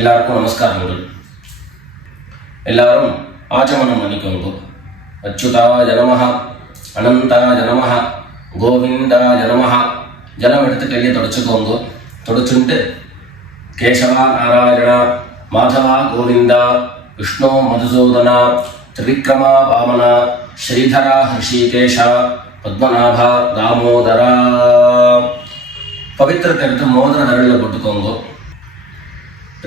எல்லாருக்கும் நமஸ்காரங்கள். எல்லாரும் ஆச்சமனம் பண்ணிக்கோங்க. அச்சுதாய நமஹ, அனந்தாய நமஹ, கோவிந்தாய நமஹ. ஜலம் எடுத்து கையை தொடச்சுக்கோங்க. தொடச்சுட்டு கேசவா நாராயணா, மாதவா கோவிந்தா, விஷ்ணு மதுசூதனா, திரிவிக்ரமா வாமனா, ஸ்ரீதரா ஹர்ஷிகேஷா, பத்மநாபா தாமோதரா. பவித்திரத்தை எடுத்து மோதிர விரலில் போட்டுக்கோங்க.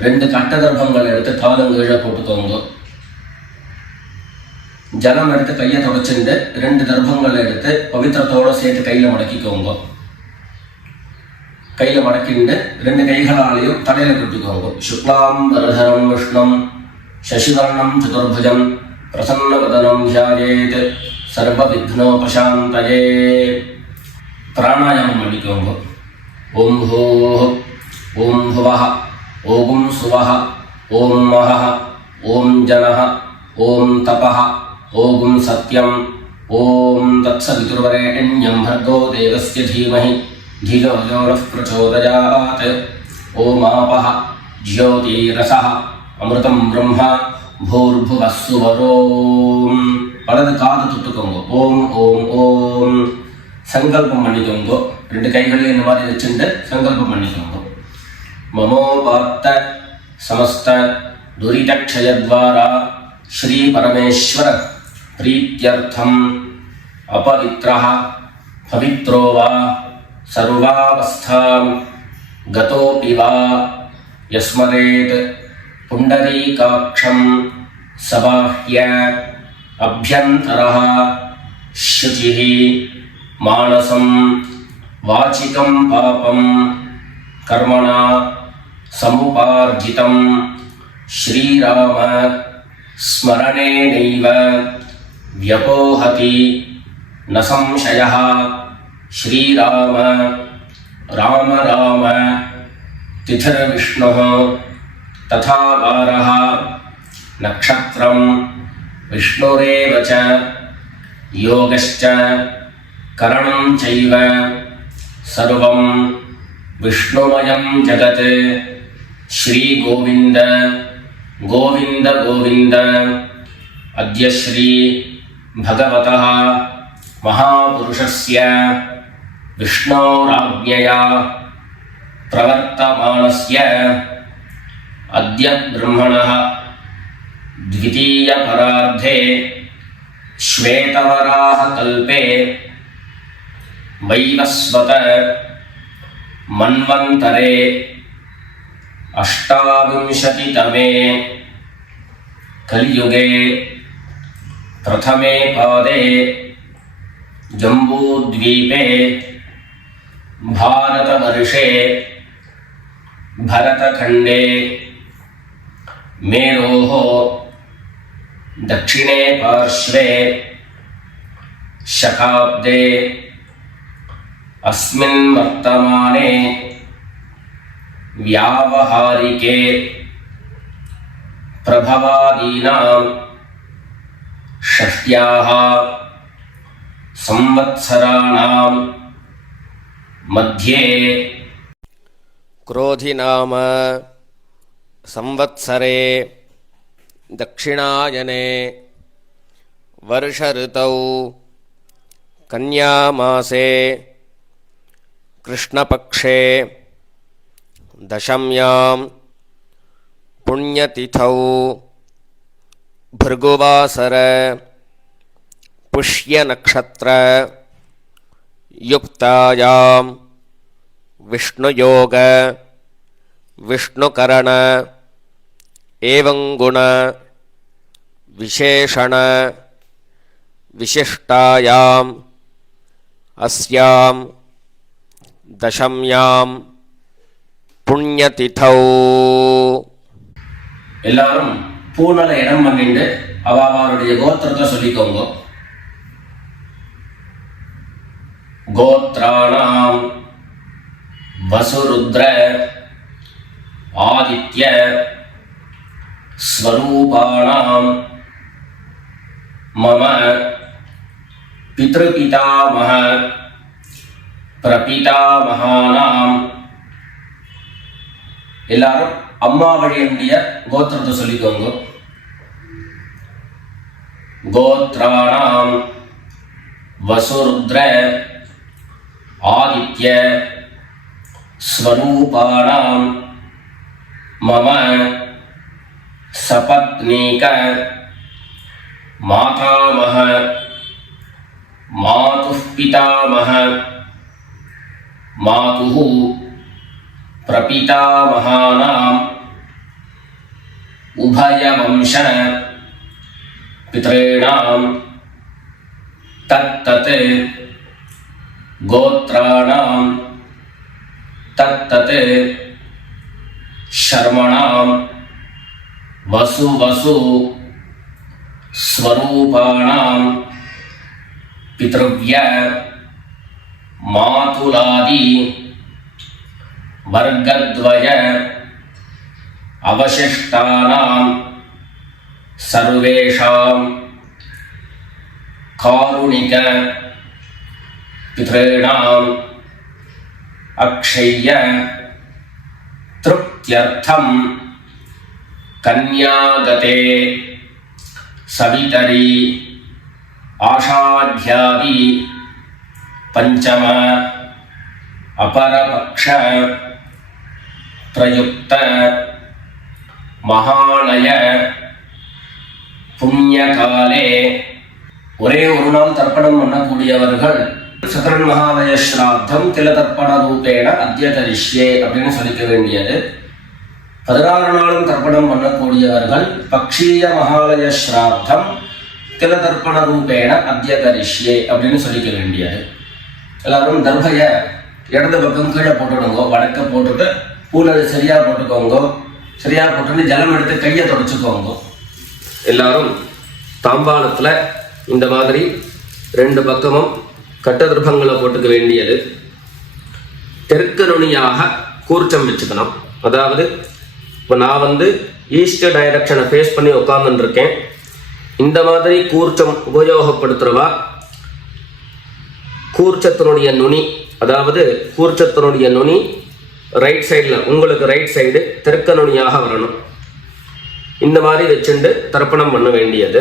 2 கட்ட கர்ப்பங்கள் எடுத்து காலங்கீழே போட்டுக்கோங்க. ஜலம் எடுத்து கையை தொடச்சுட்டு 2 கர்ப்பங்களை எடுத்து பவித்திரத்தோடு சேர்த்து கையில் மடக்கிக்கோங்க. கையில் மடக்கிண்டு 2 கைகளாலையும் தலையில் கட்டிக்கோங்க. சுக்லாம் வரதரம் விஷ்ணம் சசிவர்ணம் சதுர்புஜம் பிரசன்னவதனம் தியாயேத் சர்வ விக்னோபசாந்தயே. பிராணாயாமம் பண்ணிக்கோங்க. ஓம் ஹோஹ், ஓம் ஹுவஹ, ஓம் சுவஹ, ஓம் மஹஹ, ஓம் ஜனஹ, ஓம் தபஹ, ஓம் சத்யம், ஓம் தத்சவிதுர்வரேண்யம் भर्गो देवस्य धीमहि धियो यो नः प्रचोदयात्. ஓம் ஆபஹ ஜ்யோதிரஸஹ அமிர்தம் பிரம்மா பூர்புவः சுவரோம். வலது காது தொட்டுக்கோங்க. ஓம் ஓம் ஓம். சங்கல்பம் பண்ணிக்கோங்க. 2 கைகளையும் இந்த மாதிரி வச்சுட்டு சங்கல்பம் பண்ணிக்கோங்க. மமோபாத்த சமஸ்த துரிதக்ஷயத்வாரா ஸ்ரீ பரமேஸ்வர பிரீத்யர்த்தம் அபவித்ரஹ பவித்ரோ வா சர்வாவஸ்தாம் கதோபி வா யஸ்மரேத் புண்டரீகாக்ஷம் சபாஹ்ய அப்யந்தரஹ சுசிஹ மானசம் வாசிகம் பாபம் கர்மணா சமுபார்ஜிதம் ஸ்ரீராம ஸ்மரணேனைவ வ்யபோஹதி ந சம்சயः. ஸ்ரீராம ராம ராம திதிர்விஷ்ணுः ததா வாரः நக்ஷத்ரம் விஷ்ணுரேவ ச யோகश्च கரணம் சைவ சர்வம் விஷ்ணுமயம் ஜகத். ஸ்ரீ கோவிந்த கோவிந்த கோவிந்த. அத்ய ஸ்ரீ பகவதः மகாபுருஷஸ்ய விஷ்ணோராஜ்ஞயா பிரவர்த்தமானஸ்ய அத்ய பிரம்மணः द्वितीयपरार्धे श्वेतवराह कल्पे वैवस्वत मन्वन्तरे अष्टाविंशतितमे कलियुगे प्रथमे पादे जम्बूद्वीपे भारतवर्षे भरतखण्डे मेरोः दक्षिणे पार्श्वे शकाब्दे अस्मिन् वर्तमाने व्यावहारिके प्रभवादीनां षष्ट्याः संवत्सराणां मध्ये क्रोधिनाम संवत्सरे दक्षिणायने वर्षऋतौ कन्यामासे कृष्णपक्षे दशम्यां पुण्यतिथौ भृगुवासर पुष्यनक्षत्र युक्तायां विष्णुयोग विष्णुकरण एवं गुण विशेषण विशिष्टायां अस्यां दशम्यां पुण्यतिथौ. எல்லாரும் பூனல இடம் பண்ணிட்டு அவருடைய கோத்திரத்தை சொல்லிக்கோங்க. கோத்ராணாம் வசுருத்ர ஆதித்ய ஸ்வரூபாணாம் மம பித்ருபிதாமஹ பிரபிதாமகானாம். எல்லாரும் அம்மா வழியுடைய கோத்திரத்தை சொல்லிக்கோங்க. கோத்ராணாம் வசுருத்ர ஆதித்ய ஸ்வரூபாணாம் மம சபத்னீக மாதாமஹ மாதுः பிதாமஹ மாதுः பிரபிதாமகானாம் உபயவம்ச பித்ரேணாம் தத்தத் கோத்ராணாம் தத்தத் ஷர்மணாம் வசு வசு ஸ்வரூபாணாம் பித்ருவ்ய மாதுலாதி வர்க்கத்வய அவசிஷ்டானாம் சர்வேஷாம் காருணிக பித்ரேணாம் அக்ஷய்ய திருப்த்யர்த்தம் கன்யாகதே சவிதரி ஆஷாத்யாதி பஞ்சம அபரபக்ஷ பிரயுக்த மகாலய புண்ணியகாலே ஒரே ஒரு நாள் தர்ப்பணம் பண்ணக்கூடியவர்கள் சத்ரன் மகாலய ஸ்ராத்தம் தில தர்ப்பண ரூபேண அத்ய கரிஷ்யே அப்படின்னு சொல்லிக்க வேண்டியது. 16 நாளும் தர்ப்பணம் பண்ணக்கூடியவர்கள் பக்ஷீய மகாலய ஸ்ராத்தம் தில தர்ப்பண ரூபேண அத்ய கரிஷ்யே அப்படின்னு சொல்லிக்க வேண்டியது. எல்லாரும் தர்பைய இடது பக்கம் கீழே போட்டுடுங்க, வடக்க போட்டுட்டு பூனை சரியா போட்டுக்கோங்க. சரியா போட்டுட்டு ஜலம் எடுத்து கையை தொடச்சுக்கோங்க. எல்லாரும் தாம்பாளத்துல இந்த மாதிரி 2 பக்கமும் கட்டதிர்பங்களை போட்டுக்க வேண்டியது. தெற்கு நுனியாக கூர்ச்சம் வச்சுக்கணும். அதாவது இப்போ நான் ஈஸ்ட் டைரக்ஷனை ஃபேஸ் பண்ணி உட்கார்ந்துட்டு இருக்கேன். இந்த மாதிரி கூர்ச்சம் உபயோகப்படுத்துறவா கூர்ச்சத்தினுடைய நுனி, அதாவது கூர்ச்சத்தினுடைய நுனி ரைட் சைடில், உங்களுக்கு ரைட் சைடு தெற்கு நுனியாக வரணும். இந்த மாதிரி வச்சுண்டு தர்ப்பணம் பண்ண வேண்டியது.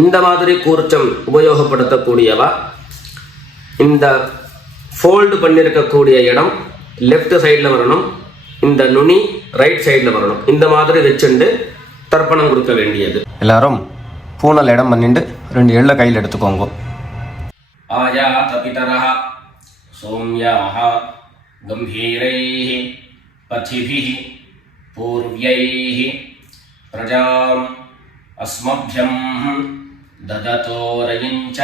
இந்த மாதிரி கூர்ச்சம் உபயோகப்படுத்தக்கூடியவா இந்த ஃபோல்டு பண்ணியிருக்கக்கூடிய இடம் லெஃப்ட் சைடில் வரணும், இந்த நுனி ரைட் சைடில் வரணும். இந்த மாதிரி வச்சுண்டு தர்ப்பணம் கொடுக்க வேண்டியது. எல்லாரும் பூனல் இடம் பண்ணிட்டு 2 எள்ள கையில் எடுத்துக்கோங்க. ஆயாத பிதரஹ சோம்யாஹ கம்பீரைஹ பதிபிஹ பூர்வ்யைஹ பிரஜாம் அஸ்மப்யம் தததோரயஞ்ச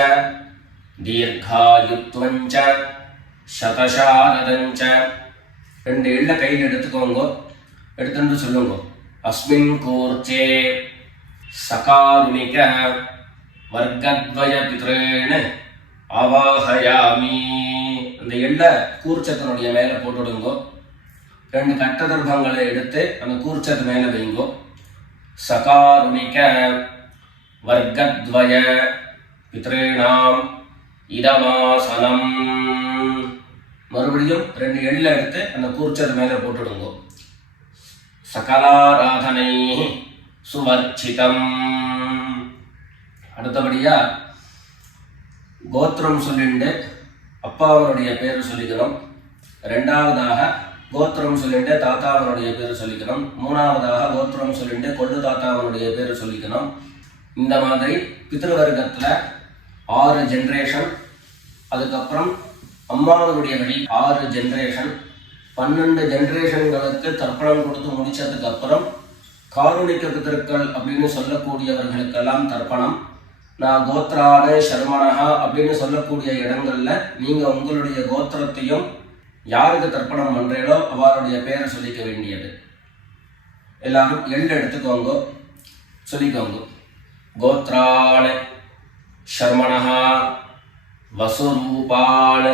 தீர்காயுத்வஞ்ச சதசாரதஞ்ச. 2 எள்ள கையில் எடுத்துக்கோங்க. எடுத்துட்டு சொல்லுங்க. அஸ்மின் கூர்ச்சே சகாருணிக வர்க்கத்வய பித்ரேண அவாஹயாமி. அந்த எள்ள கூர்ச்சத்தினுடைய மேலே போட்டுடுங்க. 2 கட்டதர்பங்களை எடுத்து அந்த கூர்ச்சத்து மேலே வைங்கோ. சகாருணிக வர்க்கத்வய பித்ரேணாம் இதமாசனம். மறுபடியும் 2 எள்ள எடுத்து அந்த கூர்ச்சத்து மேலே போட்டுடுங்க. சகலாராதனை சுவர்ச்சிதம். அடுத்தபடியா கோத்திரம் சொல்லிட்டு அப்பாவனுடைய பேர் சொல்லிக்கணும். 2வதாக கோத்திரம் சொல்லிட்டு தாத்தாவனுடைய பேர் சொல்லிக்கணும். 3வதாக கோத்திரம் சொல்லிட்டு கொள்ளு தாத்தாவனுடைய பேர் சொல்லிக்கணும். இந்த மாதிரி பித்ருவர்க்கத்தில் 6 ஜென்ரேஷன், அதுக்கப்புறம் அம்மாவனுடைய வழி 6 ஜென்ரேஷன், 12 ஜென்ரேஷன்களுக்கு தர்ப்பணம் கொடுத்து முடிச்சதுக்கு அப்புறம் காருணிக பிதர்கள் அப்படின்னு சொல்லக்கூடியவர்களுக்கெல்லாம் தர்ப்பணம். நான் கோத்ரான சர்மணஹா அப்படின்னு சொல்லக்கூடிய இடங்கள்ல நீங்க உங்களுடைய கோத்திரத்தையும் யாருக்கு தர்ப்பணம் பண்றீங்களோ அவருடைய பேரை சொல்லிக்க வேண்டியது. எல்லாரும் எள்ளு எடுத்துக்கோங்க, சொல்லிக்கோங்க. கோத்ரான சர்மணஹா வசுரூபான்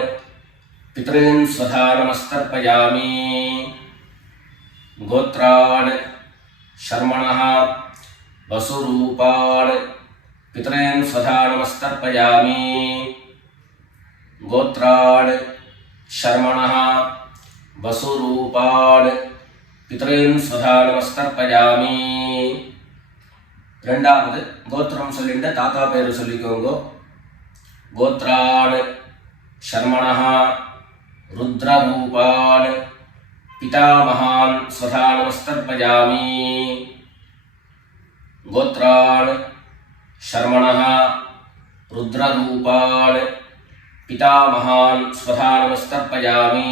பித்ரீன் ஸ்வதா நமஸ்தர்ப்பயாமி. கோத்ரான் शर्मणः वसुरूपान् पितॄन् स्वधा नमस्तर्पयामि. गोत्रान् शर्मणः वसुरूपान् பித்ரேன் ஸ்வதா நமஸ்தர்ப்பயாமி. ரெண்டாவது கோத்திரம் சொல்லிட்டு தாத்தா பேரு சொல்லிக்கோங்க. கோத்ரான் சர்மணः ருத்ரரூபான் பிதாமகான் ஸ்வதா நமஸ்தர்ப்பயாமி. கோத்ரான் சர்மணः ருத்ரரூபான் பிதாமகான் ஸ்வதா நமஸ்தர்ப்பயாமி.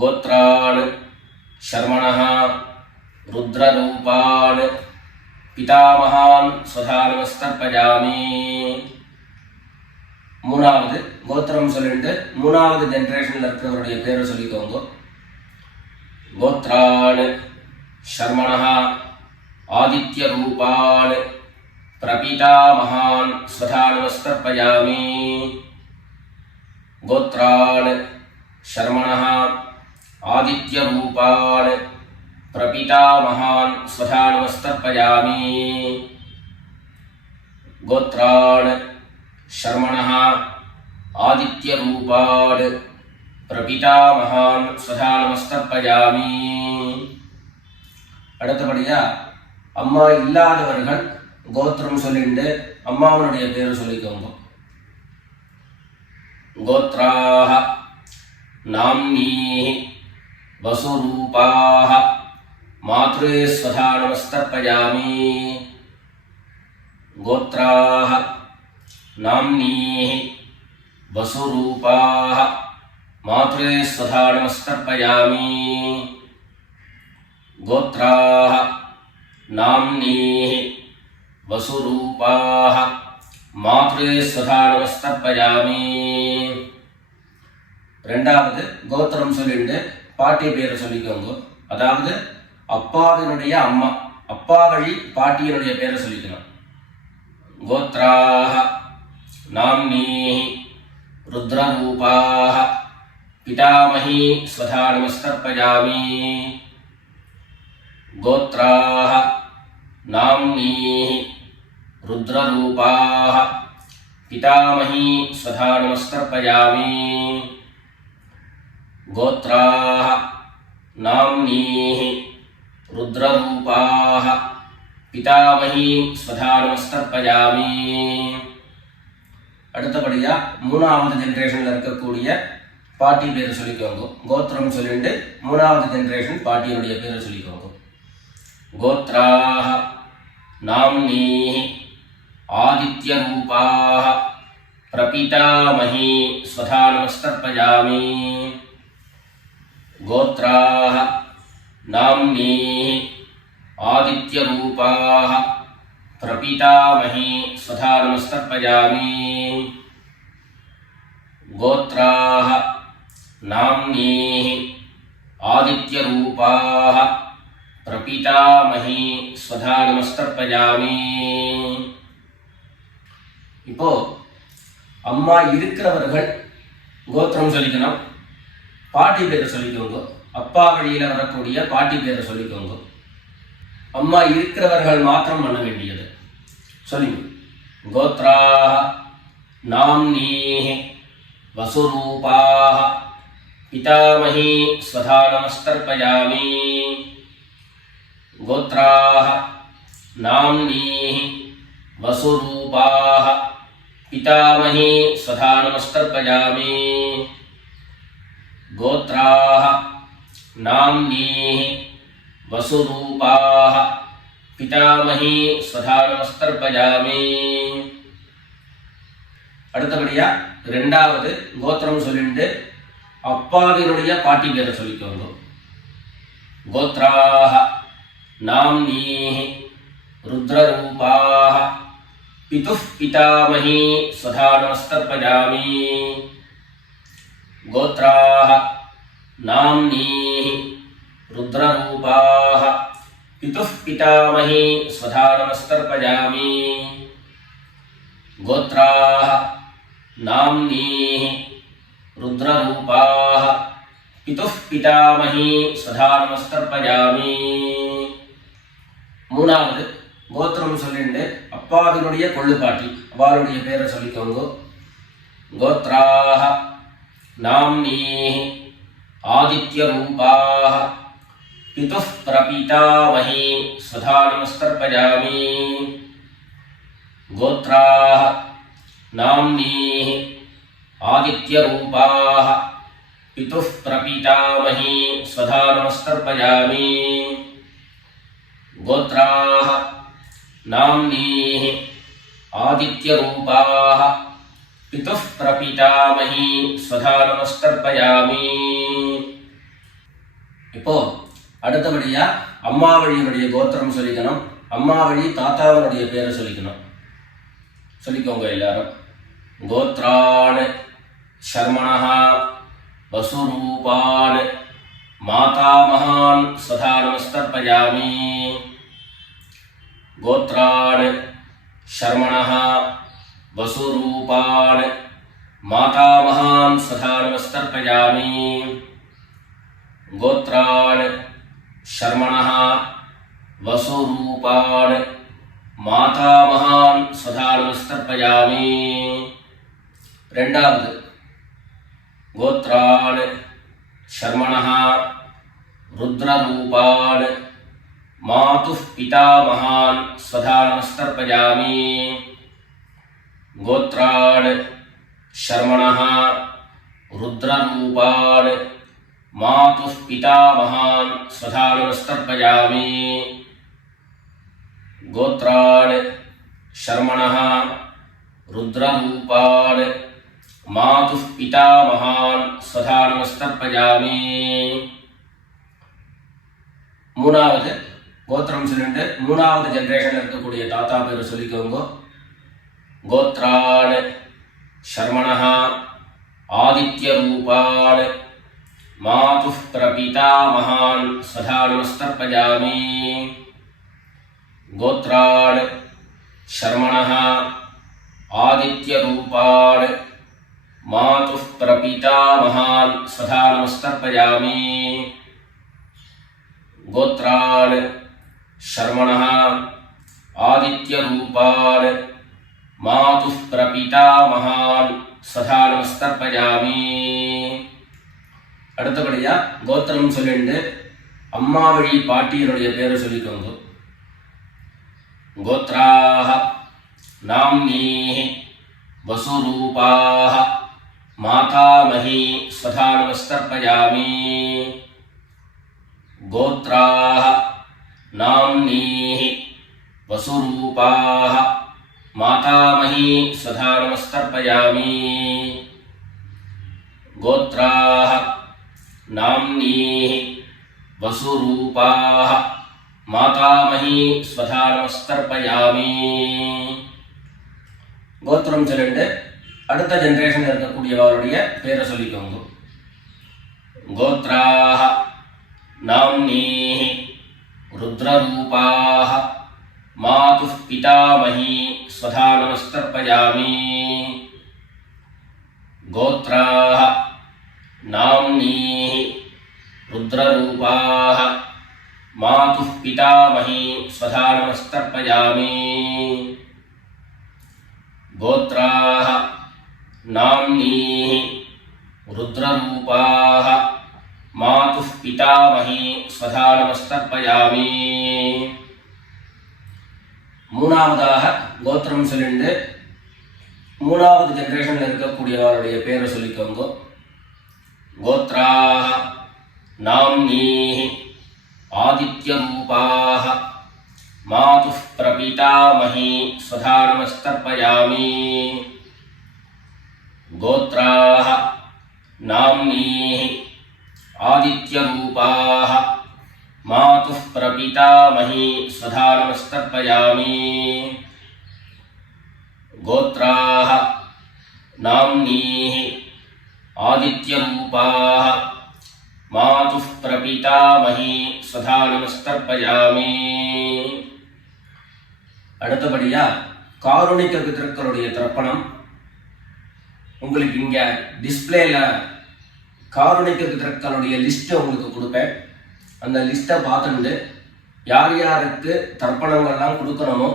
கோத்ரான் சர்மணः ருத்ரரூபான் பிதாமகான் ஸ்வதா நமஸ்தர்ப்பயாமி. மூணாவது கோத்திரம் சொல்லிட்டு மூணாவது ஜெனரேஷன்ல இருக்கிறவருடைய பேரை சொல்லிக்கோங்க. கோத்ரான் சர்மணः ஆதித்ய ரூபான் பிரபிதாமகான் ஸ்வதா நமஸ்தர்ப்பயாமி. கோத்ரான் சர்மணः ஆதித்ய ரூபான் பிரபிதாமகான் ஸ்வதா நமஸ்தர்ப்பயாமி. கோத்ரான் சர்மணः ஆதித்ய ரூபான் பிரபிதாமகான் ஸ்வதா நமஸ்தர்ப்பயாமி. அடுத்தபடியா அம்மா இல்லாதவர்கள் கோத்திரம் சொல்லிட்டு அம்மாவனுடைய பேரு சொல்லிக்கோங்க. கோத்ராஹ நாம்னீஹி வசுரூபாஹ மாத்ரே ஸ்வதா நமஸ்தர்ப்பயாமி. கோத்ராஹ நாம்னீஹி வசுரூபாஹ மாத்ரே ஸ்வதா நமஸ்தர்ப்பயாமி. கோத்ராஹ நாம்னீஹி வசுரூபாஹ மாத்ரே ஸ்வதா நமஸ்தர்ப்பயாமி. ரெண்டாவது கோத்திரம் சொல்லிட்டு பாட்டி பேரை சொல்லிக்கோங்க. அதாவது அப்பாவினுடைய அம்மா, அப்பா வழி பாட்டியினுடைய பேரை சொல்லிக்கணும். கோத்ராஹ நாம்னீஹி ருத்ரரூபாஹ பிதாமஹி ஸ்வதா நமஸ்தர்ப்பயாமி. கோத்ராஹ நாம்னீஹி ருத்ரரூபாஹ பிதாமஹி ஸ்வதா நமஸ்தர்ப்பயாமி. கோத்ராஹ நாம்னீஹி ருத்ரரூபாஹ பிதாமஹி ஸ்வதா நமஸ்தர்ப்பயாமி. அடுத்தபடியா மூணாவது ஜெனரேஷன்ல இருக்கக்கூடிய பாட்டி பேரை சொல்லிக்கோங்க. கோத்திரம் சொல்லிட்டு மூணாவது ஜெனரேஷன் பாட்டியினுடைய பேரை சொல்லிக்கோங்க. கோத்ராஹ நாம்னீஹி ஆதித்ய ரூபாஹ பிரபிதாமஹி ஸ்வதா நமஸ்தர்ப்பயாமி. கோத்ராஹ நாம்னீஹி ஆதித்ய ரூபாஹ பிரபிதாமஹி ஸ்வதா நமஸ்தர்ப்பயாமி. கோத்ராஹ நாம்னீஹி ஆதித்ய ரூபாஹ பிரபிதாமஹி ஸ்வதா நமஸ்தர்ப்பயாமி. இப்போ அம்மா இருக்கிறவர்கள் கோத்திரம் சொல்லிக்கணும், பாட்டி பேரை சொல்லிக்கோங்க. அப்பா வழியில வரக்கூடிய பாட்டி பேரை சொல்லிக்கோங்க. அம்மா இருக்கிறவர்கள் மாத்திரம் பண்ண வேண்டியது சொல்லுங்க. கோத்ராஹ நாம்னீஹி வசுரூபாஹ பிதாமஹி ஸ்வதா நமஸ்தர்ப்பயாமி. கோத்ராஹ நாம்னீஹி வசுரூபாஹ பிதாமஹி ஸ்வதா நமஸ்தர்ப்பயாமி. கோத்ராஹ நாம்னீஹி வசுரூபாஹ பிதாமஹி ஸ்வதா நமஸ்தர்ப்பயாமி. அடுத்தபடியா ரெண்டாவது கோத்திரம் சொல்லிட்டு அப்பாவினுடைய பாட்டி பேரை சொல்லிக்கோங்க. கோத்ராஹ நாம்னீஹி ருத்ரரூபாஹ பிதுः பிதாமஹி ஸ்வதா நமஸ்தர்ப்பயாமி. கோத்ராஹ நாம்னீஹி ருத்ரரூபாஹ பிதுः பிதாமஹி ஸ்வதா நமஸ்தர்ப்பயாமி. கோத்ராஹ நாம்னீஹி ருத்ரரூபாஹ பிதுः பிதாமஹி ஸ்வதா நமஸ்தர்ப்பயாமி. மூணாவது கோத்திரம் சொல்லிட்டு அப்பாவினுடைய கொள்ளுப்பாட்டி அவளுடைய பேரை சொல்லிக்கோங்க. கோத்ராஹ நாம்னீஹி आदित्यरूपाः पितुः प्रपीतामही स्वधा नमस्तर्पयामि गोत्राः नाम्नीः आदित्यरूपाः पितुः प्रपीतामही स्वधा नमस्तर्पयामि गोत्राः नाम्नीः आदित्यरूपाः पितुः प्रपीतामही स्वधा नमस्तर्पयामि. இப்போ அடுத்தபடியா அம்மா வழியினுடைய கோத்திரம் சொல்லிக்கணும். அம்மா வழி தாத்தாவனுடைய பேரை சொல்லிக்கணும். சொல்லிக்கோங்க எல்லாரும். கோத்ரான் சர்மணः வசுரூபான் மாதாமகான் சதா நமஸ்தர்ப்பயாமி. கோத்ரான் சர்மணः வசுரூபான் மாதாமகான் சதா நமஸ்தர்ப்பயாமி. गोत्रान् शर्मणः वसुरूपान् मातामहान् सदा नमस्तर्पयामि. ரெண்டாவது गोत्रान् शर्मणः रुद्ररूपान् मातुः पितामहान् सदा नमस्तर्पयामि. गोत्रान् शर्मणः रुद्ररूपान् मातुः पितामहान् स्वधा नमस्तर्पयामि. गोत्रान् शर्मणः रुद्ररूपान् मातुः पितामहान् स्वधा नमस्तर्पयामि. மூணாவது கோத்திரம் சொல்லிட்டு மூணாவது ஜெனரேஷன்ல இருக்கக்கூடிய தாத்தா பேரை சொல்லிக்கோங்க. கோத்ரான் शर्मणः आदित्यरूपान् मातुः प्रपीतामहान् सदा नमस्तर्पयामि. गोत्रान् शर्मणः आदित्यरूपान् मातुः प्रपीतामहान् सदा नमस्तर्पयामि. गोत्रान् शर्मणः आदित्यरूपान् मातुः प्रपीतामहान् सदा नमस्तर्पयामि. அடுத்தபடியா கோத்திரம் சொல்லிட்டு அம்மா வழி பாட்டியனுடைய பேரை சொல்லிக்கோங்க. கோத்ராः நாம்னீः வசுரூபாः மாதாமஹீ स्वधा नमस्तर्पयामि. गोत्राः नाम्नीः वसुरूपाः मातामही स्वधा नमस्तर्पयामि. गोत्राः नाम्नीः वसुरूपाः मातामही स्वधा नमस्तर्पयामि. கோத்திரம் சொல்லிட்டு அடுத்த ஜெனரேஷன் இருக்கக்கூடியவருடைய பேரை சொல்லிக்கோங்க. கோத்ராः नाम्नीः रुद्ररूपाः मातुः पितामही स्वधा नमस्तर्पयामि. गोत्राः नाम्नीः रुद्ररूपाः मातुः पितामही स्वधा नमस्तर्पयामि. गोत्राः नाम्नीः रुद्ररूपाः मातुः पितामही स्वधा नमस्तर्पयामि. மூணாவதாக கோத்திரம் சொல்லிட்டு மூணாவது ஜெனரேஷன்ல இருக்கக்கூடியவருடைய பேரை சொல்லிக்கோங்க. गोत्राः नाम्नीः आदित्यरूपाः मातुः प्रपीतामही स्वधा नमस्तर्पयामि. गोत्राः नाम्नीः आदित्यरूपाः मातुः प्रपीतामही स्वधा नमस्तर्पयामि. गोत्राः नाम्नीः आदित्यरूपाः मातुः प्रपीतामही स्वधा नमस्तर्पयामि. அடுத்தபடியா காருணிக பிதர்களுடைய தர்ப்பணம். உங்களுக்கு இங்க டிஸ்பிளேல காருணிக பிதர்களுடைய லிஸ்ட் உங்களுக்கு கொடுப்பேன். அந்த லிஸ்ட்டை பார்த்துட்டு யார் யாருக்கு தர்ப்பணங்கள்லாம் கொடுக்கணுமோ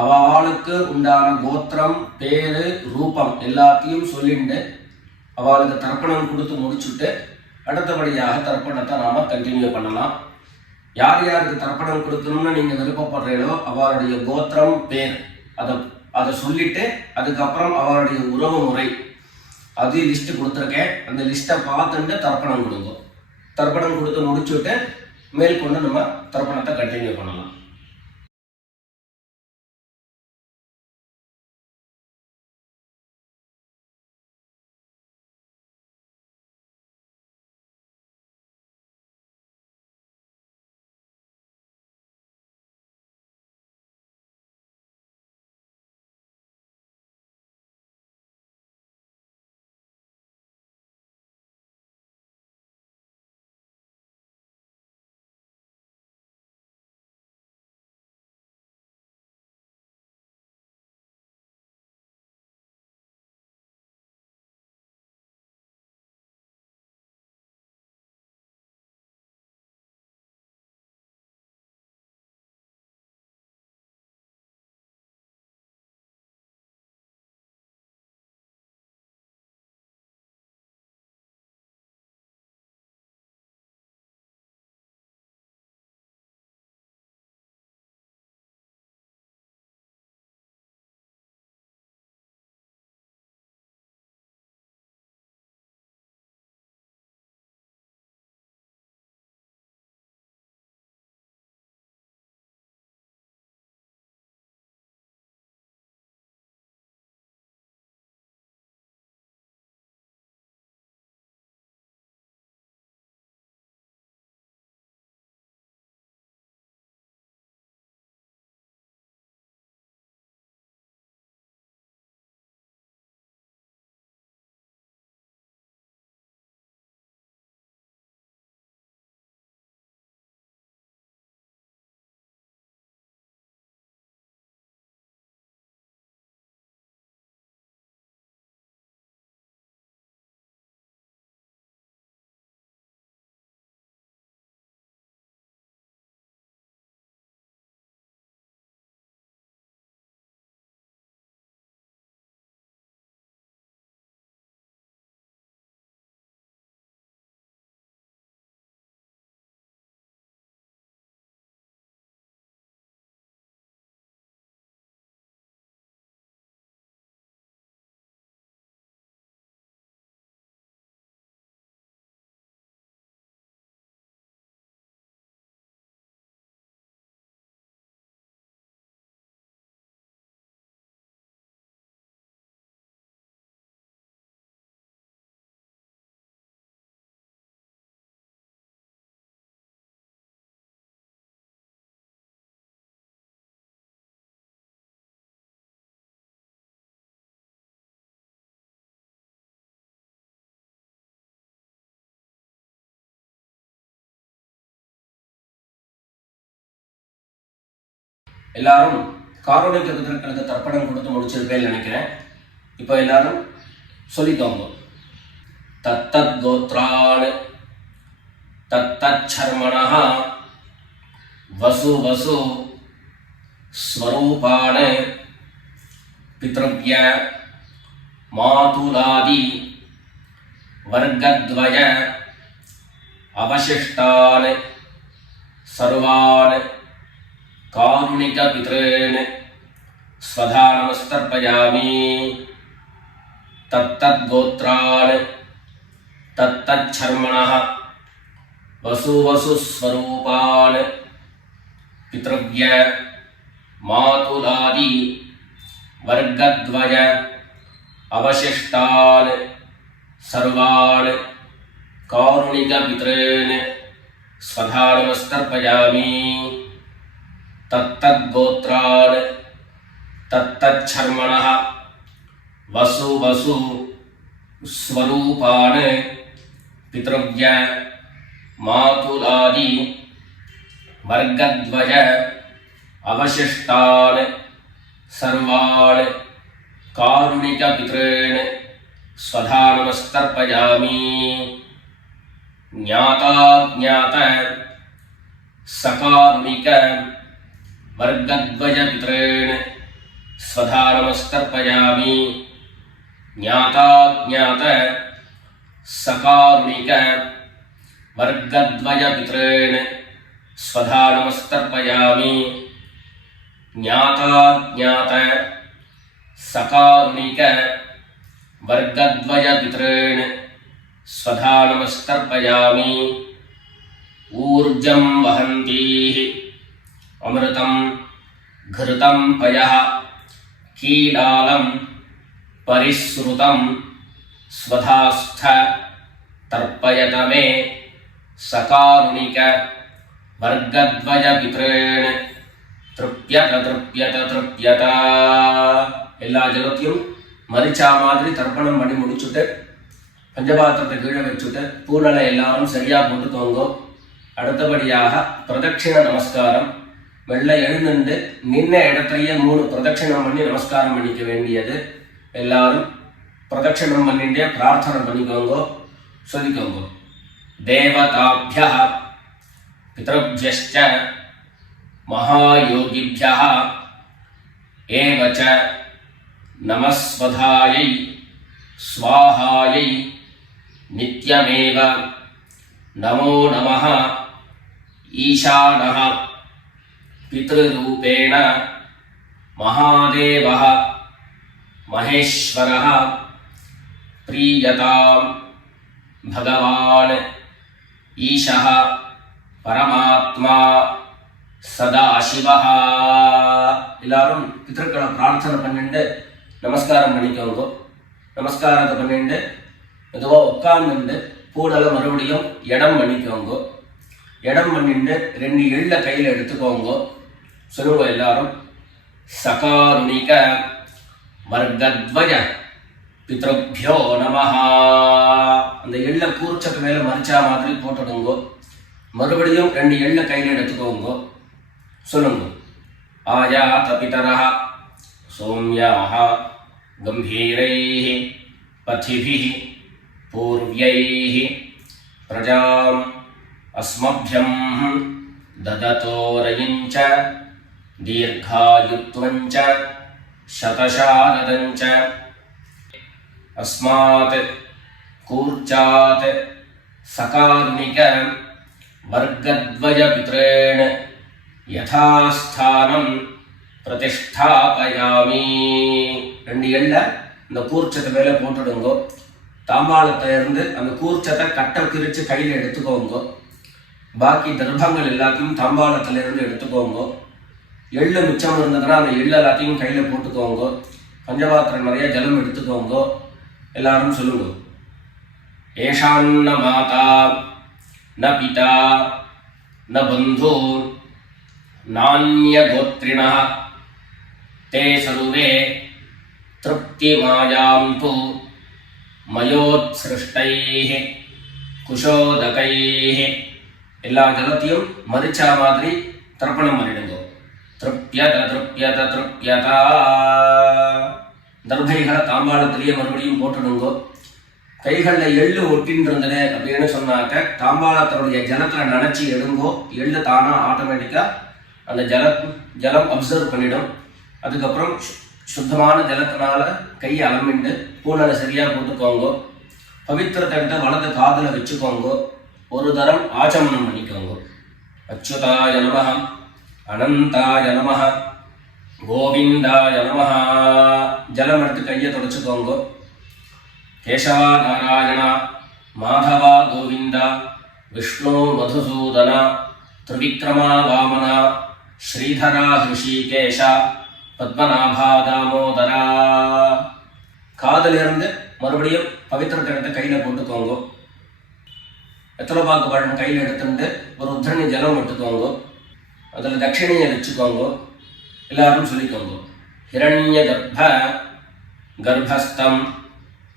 அவளுக்கு உண்டான கோத்திரம் பேரு ரூபம் எல்லாத்தையும் சொல்லிட்டு அவளுக்கு தர்ப்பணம் கொடுத்து முடிச்சுட்டு அடுத்தபடியாக தர்ப்பணத்தை நாம கண்டினியூ பண்ணலாம். யார் யாருக்கு தர்ப்பணம் கொடுக்கணும்னு நீங்க விருப்பப்படுறீங்களோ அவருடைய கோத்திரம் பேர் அதை சொல்லிட்டு அதுக்கப்புறம் அவருடைய உறவு முறை அது லிஸ்ட் கொடுத்துருக்கேன். அந்த லிஸ்ட்டை பார்த்துட்டு தர்ப்பணம் கொடுங்க. தர்ப்பணம் கொடுத்து முடிச்சுட்டு மேற்கொண்டு நம்ம தர்ப்பணத்தை கண்டினியூ பண்ணலாம். எல்லாரும் காரோணிக்க பிதர்களுக்கு தர்ப்பணம் கொடுத்து முடிச்சிருப்பேன்னு நினைக்கிறேன். இப்போ எல்லாரும் சொல்லிக்கோங்க. தத்தத் கோத்ரான் தத்தத் சர்மணः வசு வசு ஸ்வரூபான் பித்ருவ்ய மாதுலாதி வர்க்கத்வய அவசிஷ்டான் சர்வான் காருணிக பித்ரேன் ஸ்வதா நமஸ்தர்ப்பயாமி. தத்தத் கோத்ரான் தத்தத் சர்மணः வசு வசு ஸ்வரூபான் பித்ருவ்ய மாதுலாதி வர்க்கத்வய அவசிஷ்டான் சர்வான் காருணிக பித்ரேன் ஸ்வதா நமஸ்தர்ப்பயாமி. தத்தத் கோத்ரான் தத்தத் சர்மணः வசு வசு ஸ்வரூபான் பித்ருவ்ய மாதுலாதி வர்க்கத்வய அவசிஷ்டான் சர்வான் காருணிக பித்ரேன் ஸ்வதா நமஸ்தர்ப்பயாமி. ஞாதா ஞாத சகாருணிக வர்க்கத்வய பித்ரேன் ஸ்வதா நமஸ்தர்ப்பயாமி. ஞாதா ஞாத சகாருணிக वर्गद्वय पितॄन् स्वधा नमस्तर्पयामि ज्ञाताज्ञात सकारुणिक वर्गद्वय पितॄन् स्वधा नमस्तर्पयामि ऊर्जं वहन्तीः अमृतं घृतं पयः कीलालं परिसृतं स्वधास्थ तर्पयत मे सकारुणिक वर्गद्वय पितॄन् तृप्यत तृप्यत तृप्यत எல்லா ஜலத்தையும் மரிச்சா மாதிரி தர்ப்பணம் பண்ணி முடிச்சுட்டு பஞ்சபாத்திரத்தை கீழே வச்சுட்டு பூனலை எல்லாரும் சரியா போட்டுக்கோங்க. அடுத்தபடியாக பிரதட்சிண நமஸ்காரம். வெள்ளை எழுந்துண்டு நின்ன இடத்துலயே 3 பிரதட்சிணம் பண்ணி நமஸ்காரம் பண்ணிக்க வேண்டியது. எல்லாரும் பிரதட்சிணம் பண்ணிட்டே பிரார்த்தனை பண்ணிக்கோங்க, சொல்லிக்கோங்க. தேவதாபியः பித்ருभ्यश्च महायोगिभ्यः एव च नमस्वधायै स्वाहायै नित्यमेव नमो नमः ईशानः पितृरूपेण महादेवः महेश्वरः प्रीयतां भगवान् ईशः परमात्मा सदाशिवः. எல்லாரும் பிதர்களை பிரார்த்தனை பண்ணிட்டு நமஸ்காரம் பண்ணிக்கோங்க. நமஸ்காரத்தை பண்ணிட்டு மெதுவாக உட்கார்ந்துட்டு பூனலை மறுபடியும் இடம் பண்ணிக்கோங்க. இடம் பண்ணிட்டு 2 எள்ள கையில் எடுத்துக்கோங்க. சொல்லுங்க எல்லாரும். சகாருணிக வர்கத்வய பித்ருभ्यो நமஹ. அந்த எள்ள கூர்ச்சத்து மேல மரிச்சா மாதிரி போட்டுடுங்க. மறுபடியும் 2 எள்ள கையில் எடுத்துக்கோங்க. சொல்லுங்க. ஆயாத பிதரஹ சௌம்யாஹ கம்பீரைஹ பதிபிஹ பூர்வ்யைஹ பிரஜாம் அஸ்மभ्यं ददतोरयिञ्च दीर्घायुत्वञ्च शतशारदञ्च अस्मात् कूर्चात् सकारुणिक वर्गद्वय पितॄन् यथास्थानं प्रतिष्ठापयामि. 2 எள்ள இந்த கூர்ச்சத்தை மேலே போட்டுடுங்க. தாம்பாளத்தை இருந்து அந்த கூர்ச்சத்தை கட்டை பிரித்து கையில் எடுத்துக்கோங்க. பாக்கி தர்ப்பங்கள் எல்லாத்தையும் தாம்பாளத்துல இருந்து எடுத்துக்கோங்க. எள்ளு மிச்சம் இருந்ததுன்னா அந்த எள்ளு எல்லாத்தையும் கையில போட்டுக்கோங்க. பஞ்சபாத்திரம் நிறைய ஜலம் எடுத்துக்கோங்க. எல்லாரும் சொல்லுங்க. ஏஷான்ன மாதா ந பிதா ந பந்து நான்ய கோத்ரிணः தே சர்வே திருப்திமாயாந்து மயோத்ஸ்ருஷ்டைः குஷோதகைः. எல்லா ஜலத்தையும் மரிச்சா மாதிரி தர்ப்பணம் பண்ணிடுங்க. திருப்யத திருப்யத திருப்யதா. தர்பைகளை தாம்பாளத்திலேயே மறுபடியும் போட்டுடுங்க. கைகளில் எள்ளு ஒட்டின்னு இருந்தது அப்படின்னு சொன்னாக்க தாம்பாளத்தினுடைய ஜலத்தில் நினைச்சி எடுங்கோ. எள்ளு தானா ஆட்டோமேட்டிக்கா அந்த ஜலம் அப்சர்வ் பண்ணிடும். அதுக்கப்புறம் சுத்தமான ஜலத்தினால கையை அலம்பிண்டு பூனலை சரியா போட்டுக்கோங்க. பவித்திரத்தை எடுத்து வலது காதுல வச்சுக்கோங்க. ஒரு தரம் ஆச்சமனம் பண்ணிக்கோங்க. அச்சுதாய நமஹ அனந்தாய நமஹ கோவிந்தாய நமஹ. ஜலம் எடுத்து கையை தொடச்சுக்கோங்க. கேசவா நாராயண மாதவா கோவிந்தா விஷ்ணு மதுசூதன திரிவிக்ரமா வாமனா ஸ்ரீதரா ஹிருஷிகேஷ பத்மநாபா தாமோதரா. காதிலிருந்து மறுபடியும் பவித்திரத்தை எடுத்து கையில போட்டுக்கோங்க. வெத்தலை பாக்கு பழம் கையில் எடுத்துட்டு ஒரு உத்தரணி ஜலம் எடுத்துக்கோங்க. அதில் தட்சிணையை வச்சுக்கோங்க. எல்லாரும் சொல்லிக்கோங்க. ஹிரண்ய கர்ப்பஸ்தம்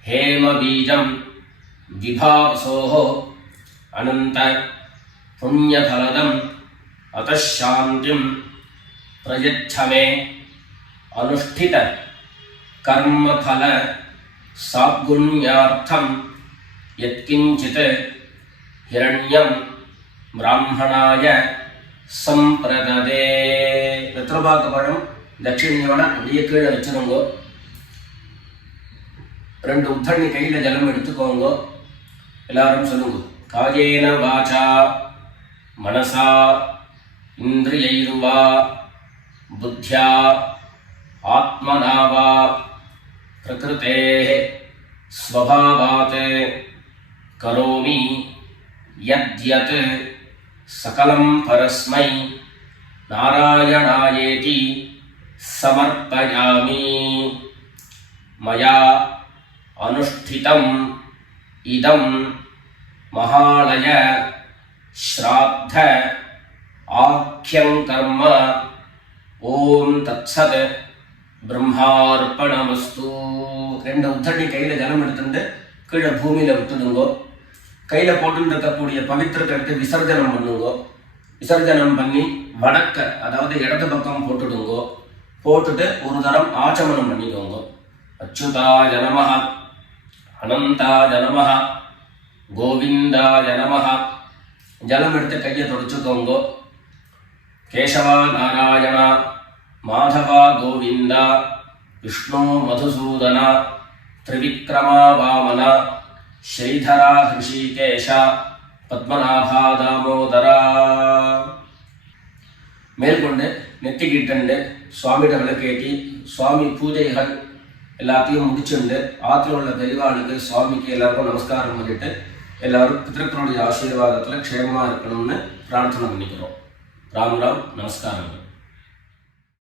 ஹேம பீஜம் விபாவசோஹோ அனந்த புண்ணியபலதம் அதாந்திம் பிரயச்சமே அனுஷ்டித கர்மபல சாத்குண்யார்த்தம் யத்கிஞ்சித் ஹிரண்யம் பிராமணாய சம்பிரததே. வெத்தலைபாக்கு பழம் தட்சிணையோட அப்படியே கீழே வச்சிருங்க. 2 உத்தரணி கையில ஜலம் எடுத்துக்கோங்க. எல்லாரும் சொல்லுங்க. காயேன வாசா மனசா இந்திரியைர்வா புத்யா ஆத்மனா வா பிரகிருதேஹ ஸ்வபாவாத் கரோமி யத்யத் சகலம் பரஸ்மை நாராயணாயேதி சமர்ப்பயாமி. மயா அனுஷ்டிதம் இதம் மகாலய ஸ்ராத்த ஆக்யம் கர்ம. ஓம் தத்சத் பிரம்மார்ப்பணமஸ்து. ரெண்டு உத்தரணி கையில் ஜலம் எடுத்துட்டு கீழே பூமியில் விட்டுடுங்கோ. கையில் போட்டு இருக்கக்கூடிய பவித்திரத்தை எடுத்து விசர்ஜனம் பண்ணுங்கோ. விசர்ஜனம் பண்ணி வடக்க, அதாவது இடது பக்கம் போட்டுடுங்கோ. போட்டுட்டு ஒரு தரம் ஆச்சமனம் பண்ணிக்கோங்க. அச்சுதாய நமஹ, அனந்தாய நமஹ, கோவிந்தாய நமஹ. ஜலம் எடுத்து கையை தொடச்சுக்கோங்க. கேசவா நாராயணா, மாதவா கோவிந்தா, விஷ்ணு மதுசூதனா, திரிவிக்ரமா வாமனா, ஸ்ரீதரா ஹிருஷிகேஷா, பத்மநாபா தாமோதரா. மேற்கொண்டு நெத்திக்கிட்டு சுவாமியிட விளக்கேற்றி சுவாமி பூஜைகள் எல்லாத்தையும் முடிச்சுண்டு ஆற்றுல உள்ள பெரியவாளுக்கு சுவாமிக்கு எல்லாருக்கும் நமஸ்காரம் பண்ணிட்டு எல்லாரும் பிதர்களுடைய ஆசீர்வாதத்தில் க்ஷேமமாக இருக்கணும்னு பிரார்த்தனை பண்ணிக்கிறோம். ராம் ராம், நமஸ்காரங்கள்.